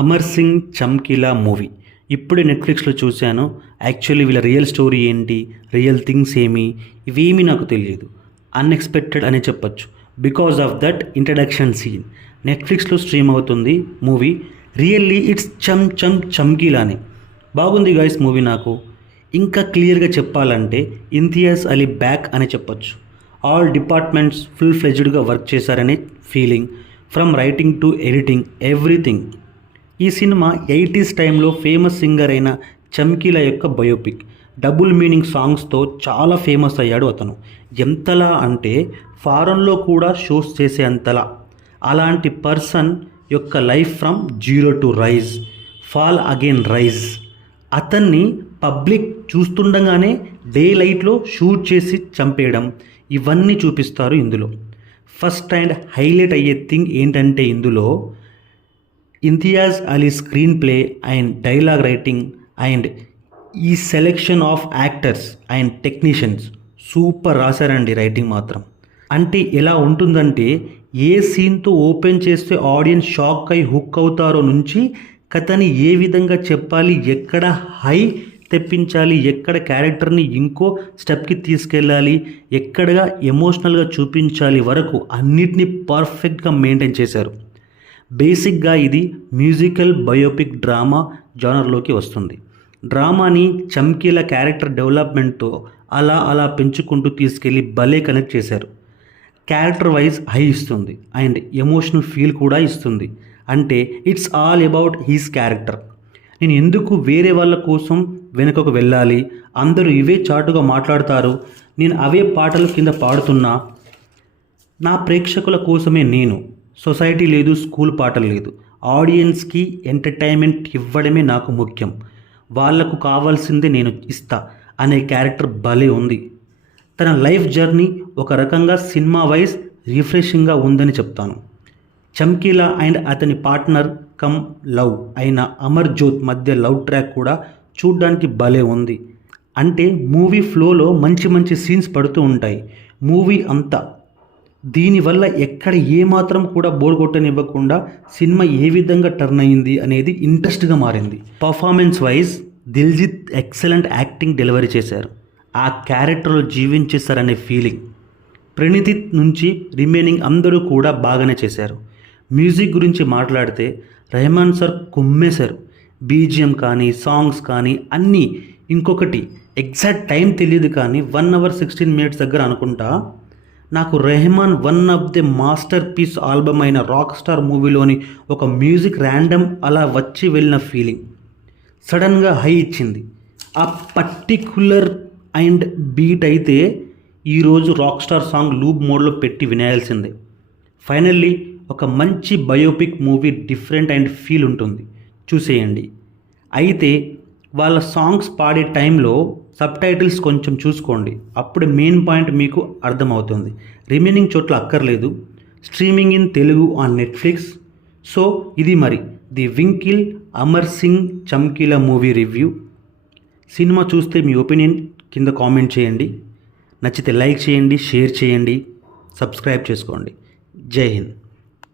Amar Singh Chamkila movie ఇప్పుడే నెట్ఫ్లిక్స్లో చూశాను. యాక్చువల్లీ వీళ్ళ రియల్ స్టోరీ ఏంటి, రియల్ థింగ్స్ ఏమి, ఇవేమీ నాకు తెలియదు. అన్ఎక్స్పెక్టెడ్ అనే చెప్పొచ్చు. Because of that introduction scene నెట్ఫ్లిక్స్లో స్ట్రీమ్ అవుతుంది మూవీ. రియల్లీ ఇట్స్ చమ్కీలాని బాగుంది గాయస్ మూవీ. నాకు ఇంకా క్లియర్గా చెప్పాలంటే ఇంతియాజ్ అలీ బ్యాక్ అని చెప్పొచ్చు. ఆల్ డిపార్ట్మెంట్స్ ఫుల్ ఫ్లెజ్డ్గా వర్క్ చేశారనే feeling, from writing to editing everything. ఈ సినిమా 80s టైంలో ఫేమస్ సింగర్ అయిన చమ్కీలా యొక్క బయోపిక్. డబుల్ మీనింగ్ సాంగ్స్తో చాలా ఫేమస్ అయ్యాడు అతను. ఎంతలా అంటే ఫారెన్లో కూడా షోస్ చేసే అంతలా. అలాంటి పర్సన్ యొక్క life from zero to rise, fall again rise. అతన్ని పబ్లిక్ చూస్తుండగానే డే లైట్లో షూట్ చేసి చంపేయడం, ఇవన్నీ చూపిస్తారు ఇందులో. ఫస్ట్ అండ్ హైలైట్ అయ్యే థింగ్ ఏంటంటే ఇందులో Imtiaz Ali screenplay and dialogue writing and ఈ selection of actors and technicians super రాశారండి. రైటింగ్ మాత్రం అంటే ఎలా ఉంటుందంటే ఏ సీన్తో ఓపెన్ చేస్తే ఆడియన్స్ షాక్ అయి హుక్ అవుతారో నుంచి కథని ఏ విధంగా చెప్పాలి, ఎక్కడ హై తెప్పించాలి, ఎక్కడ క్యారెక్టర్ని ఇంకో స్టెప్కి తీసుకెళ్ళాలి, ఎక్కడగా ఎమోషనల్గా చూపించాలి వరకు అన్నిటినీ పర్ఫెక్ట్గా మెయింటైన్ చేశారు. బేసిక్గా ఇది మ్యూజికల్ బయోపిక్ డ్రామా జానర్లోకి వస్తుంది. డ్రామాని చమ్కీలా క్యారెక్టర్ డెవలప్మెంట్తో అలా పెంచుకుంటూ తీసుకెళ్ళి భలే కనెక్ట్ చేశారు. క్యారెక్టర్ వైజ్ హై ఇస్తుంది అండ్ ఎమోషనల్ ఫీల్ కూడా ఇస్తుంది. అంటే it's all about he's character. నేను ఎందుకు వేరే వాళ్ళ కోసం వెనుకకు వెళ్ళాలి, అందరూ ఇవే చాటుగా మాట్లాడతారు, నేను అవే పాటల కింద పాడుతున్నా, నా ప్రేక్షకుల కోసమే నేను, సొసైటీ లేదు, స్కూల్ పాటలు లేదు, ఆడియన్స్కి ఎంటర్టైన్మెంట్ ఇవ్వడమే నాకు ముఖ్యం, వాళ్లకు కావాల్సిందే నేను ఇస్తా అనే క్యారెక్టర్ భలే ఉంది. తన లైఫ్ జర్నీ ఒక రకంగా సినిమా వైజ్ రిఫ్రెషింగ్గా ఉందని చెప్తాను. చమ్కీలా అండ్ అతని పార్ట్నర్ కమ్ లవ్ అయిన అమర్జోత్ మధ్య లవ్ ట్రాక్ కూడా చూడ్డానికి భలే ఉంది. అంటే మూవీ ఫ్లోలో మంచి సీన్స్ పడుతూ ఉంటాయి మూవీ అంతా. దీనివల్ల ఎక్కడ ఏమాత్రం కూడా బోర్ కొట్టనివ్వకుండా సినిమా ఏ విధంగా టర్న్ అయింది అనేది ఇంట్రెస్ట్గా మారింది. Performance wise Diljit excellent acting delivery చేశారు. ఆ క్యారెక్టర్లో జీవించేశారనే ఫీలింగ్. ప్రణితిత్ నుంచి రిమైనింగ్ అందరూ కూడా బాగానే చేశారు. మ్యూజిక్ గురించి మాట్లాడితే రెహమాన్ సార్ కుమ్మేశారు. బీజిఎం కానీ సాంగ్స్ కానీ అన్నీ. ఇంకొకటి ఎగ్జాక్ట్ టైం తెలియదు కానీ 1 hour 16 minutes దగ్గర అనుకుంటా నాకు Rahman one of the masterpiece album అయిన రాక్ స్టార్ మూవీలోని ఒక మ్యూజిక్ ర్యాండమ్ అలా వచ్చి వెళ్ళిన ఫీలింగ్ సడన్గా హై ఇచ్చింది. ఆ పర్టిక్యులర్ అండ్ బీట్ అయితే ఈరోజు రాక్ స్టార్ సాంగ్ లూప్ మోడ్లో పెట్టి వినేయాల్సిందే. ఫైనల్లీ ఒక మంచి biopic movie, different and feel ఉంటుంది, చూసేయండి. అయితే వాళ్ళ సాంగ్స్ పాడే టైంలో సబ్ టైటిల్స్ కొంచెం చూసుకోండి, అప్పుడు మెయిన్ పాయింట్ మీకు అర్థమవుతుంది. రిమైనింగ్ చోట్ల అక్కర్లేదు. Streaming in Telugu on Netflix. So ఇది మరి ది వింకిల్ అమర్ సింగ్ చమ్కీలా మూవీ రివ్యూ. సినిమా చూస్తే మీ ఒపీనియన్ కింద కామెంట్ చేయండి. నచ్చితే లైక్ చేయండి, షేర్ చేయండి, సబ్స్క్రైబ్ చేసుకోండి. జై హింద్.